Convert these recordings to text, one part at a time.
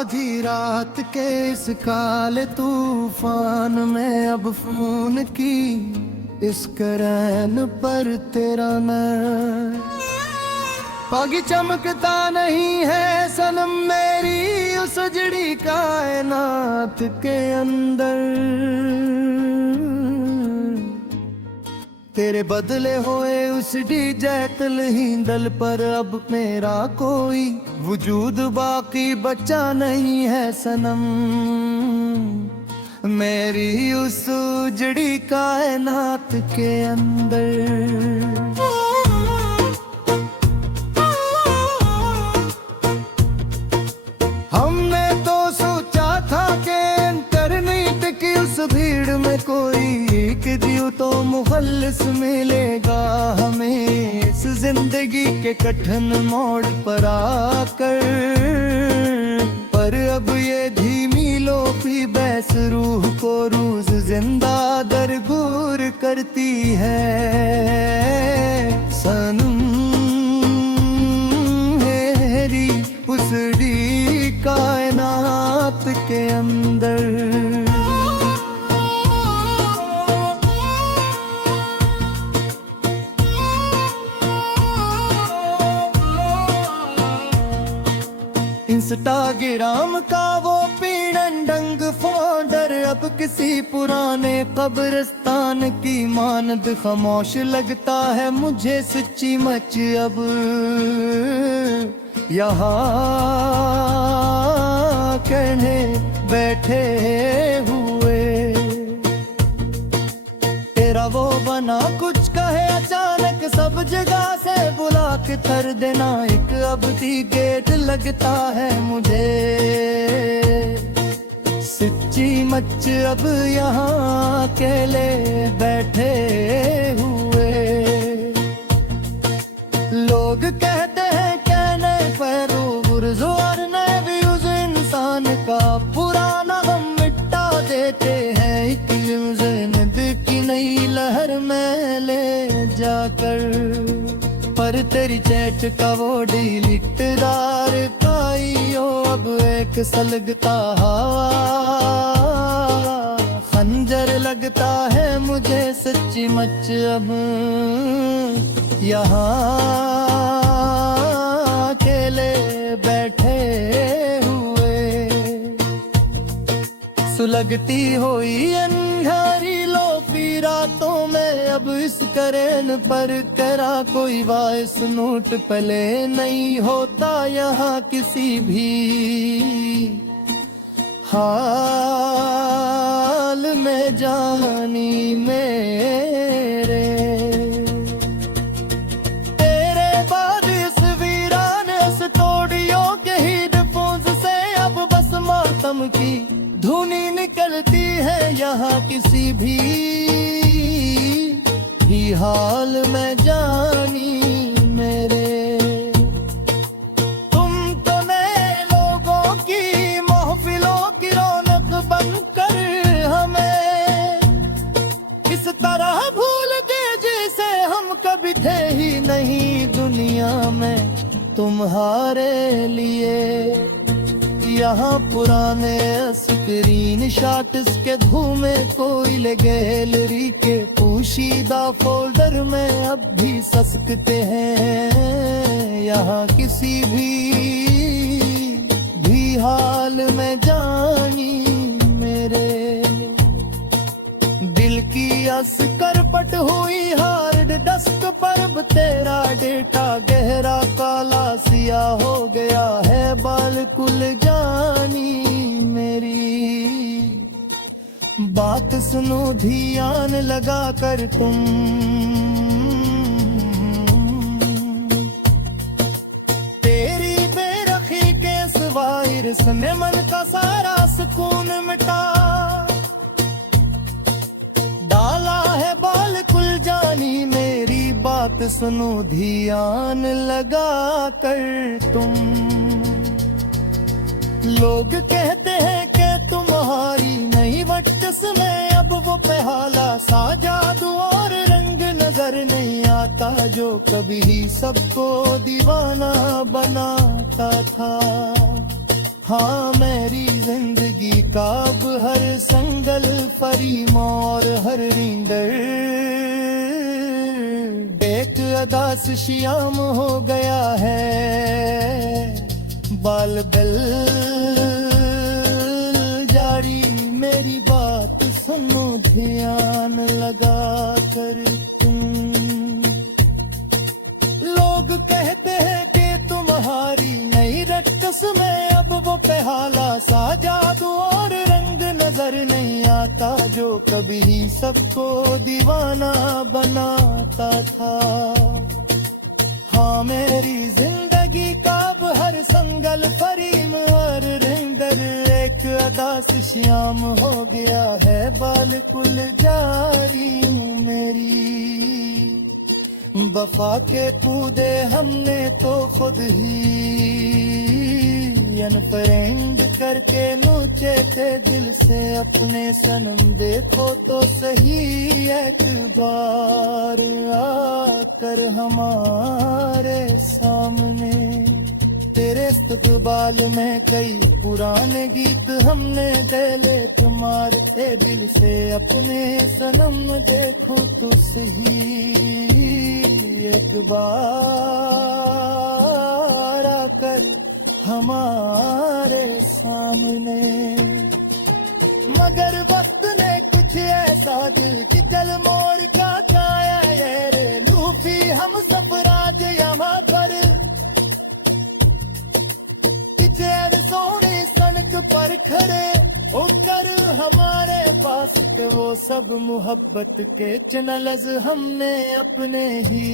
आधी रात के इस काले तूफान में अब फोन की इस करैन पर तेरा नैन पागी चमकता नहीं है सनम मेरी उस उजड़ी कायनात के अंदर। तेरे बदले हुए उस डीजे तिलहीन दल पर अब मेरा कोई वजूद बाकी बचा नहीं है सनम मेरी उस उजड़ी कायनात के अंदर। हमने तो सोचा था कि इंटरनेट की उस भीड़ में कोई एक जीव तो मुखल्लिस मिलेगा हमें इस जिंदगी के कठिन मोड़ पर आकर। पर अब ये धीमी लोफी बहस रूह को रोज जिंदा दरगूर करती है सनम मेरी उसड़ी कायनात के अंदर। इंस्टाग्राम का वो पीड़न डंग फोल्डर अब किसी पुराने कब्रिस्तान की मानद खामोश लगता है मुझे सच्ची मच अब यहाँ कहने बैठे हुए। तेरा वो बना कुछ कहे अचानक सब जगह से बुला के कर देना एक अब दी गेट लगता है मुझे सच्ची मच अब यहाँ अकेले बैठे हुए। लोग कहते हैं कहने पैरों गुर्ज और नए व्यूज इंसान का पुराना गम मिटा देते हैं एक जिंद की नई लहर में ले जाकर। पर तेरी चैट का वो डिलीटदार पाइयो अब एक सलगता खंजर लगता है मुझे सच्ची मच अब यहाँ अकेले बैठे हुए। सुलगती हुई अंधारी लोफी रातों में अब इस करेन पर करा कोई वॉइस नोट पले नहीं होता यहाँ किसी भी हाल में जानी मेरे। तेरे बाद इस वीरान स्टूडियो के हेडफोन्स से अब बस मातम की धुनी निकलती है यहाँ किसी भी हाल में जानी मेरे। तुम तो नए लोगों की महफिलों की रौनक बनकर हमें इस तरह भूल गए जैसे हम कभी थे ही नहीं दुनिया में तुम्हारे लिए। यहाँ पुराने स्क्रीन शॉट्स के धूमे कोयले गैलरी के पोशीदा फोल्डर में अब भी सस्कते हैं यहाँ किसी भी हाल में जानी मेरे। दिल की असकरपट हुई हार्ड डिस्क पर अब तेरा डेटा गहरा काला सिया हो गया है बालकुल जानी मेरी। बात सुनो ध्यान लगा कर तुम तेरी बेरखी के वायरस ने मन का सारा सुकून मिटा डाला है बालकुल जानी मेरी। बात सुनो ध्यान लगा कर तुम। लोग कहते हैं कि तुम्हारी नई वट्स में अब वो पहला सा जादू और रंग नजर नहीं आता जो कभी सबको दीवाना बनाता था। हाँ मेरी जिंदगी का अब हर संगल फरीम और हर रिंदर एक अदास श्याम हो गया है। बाल बल जारी मेरी बात सुनो ध्यान लगा कर तुम। लोग कहते हैं कि तुम्हारी नई रक्स में अब वो पहला सा जादू और रंग नजर नहीं आता जो कभी सबको दीवाना बनाता था। हाँ मेरी जिंदगी का अब हर संगल फरीम और रिंदर एक अदास श्याम हो गया है। बाल कुल जारी हूँ मेरी वफा के कूदे हमने तो खुद ही अनफ्रेंड करके नोचे थे दिल से अपने सनम। देखो तो सही एक बार आकर हमारे सामने। तेरे इस्तकबाल में कई पुराने गीत हमने दिले तुम्हारे दिल से अपने सनम। देखो तो सही एक बार आकर हमारे सामने। मगर वक्त ने कुछ ऐसा दिल की चल मोड़ का खाया ये रे लूफी हम सफराज यहाँ पर। पीछे सोने सड़क पर खड़े होकर हमारे पास के वो सब मोहब्बत के चैनल्स हमने अपने ही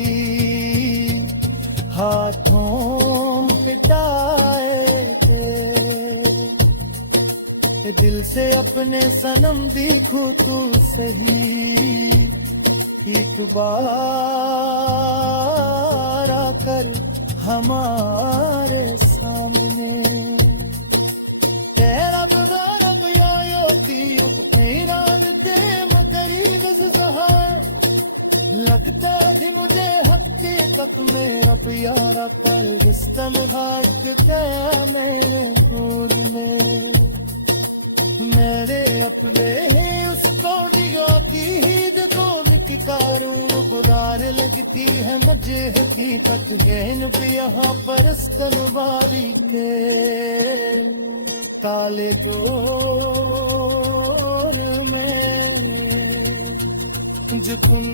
हाथों मिटाए थे। दिल से अपने सनम देखो तो सही एक बार आकर हमारे सामने। तेरा बज़ारब यायो की उपैरान दे मकरी गज सहाय। लगता ही मुझे हकीकत में अब यारा पर गिस्तन घाट गया मेरे दूर में। मेरे अपने ही उसको दिया की हीद को दिकारूं बुरार लगती है मुझे हकीकत गहन भी यहाँ पर स्तनवारी के काले जोर में जुकुन।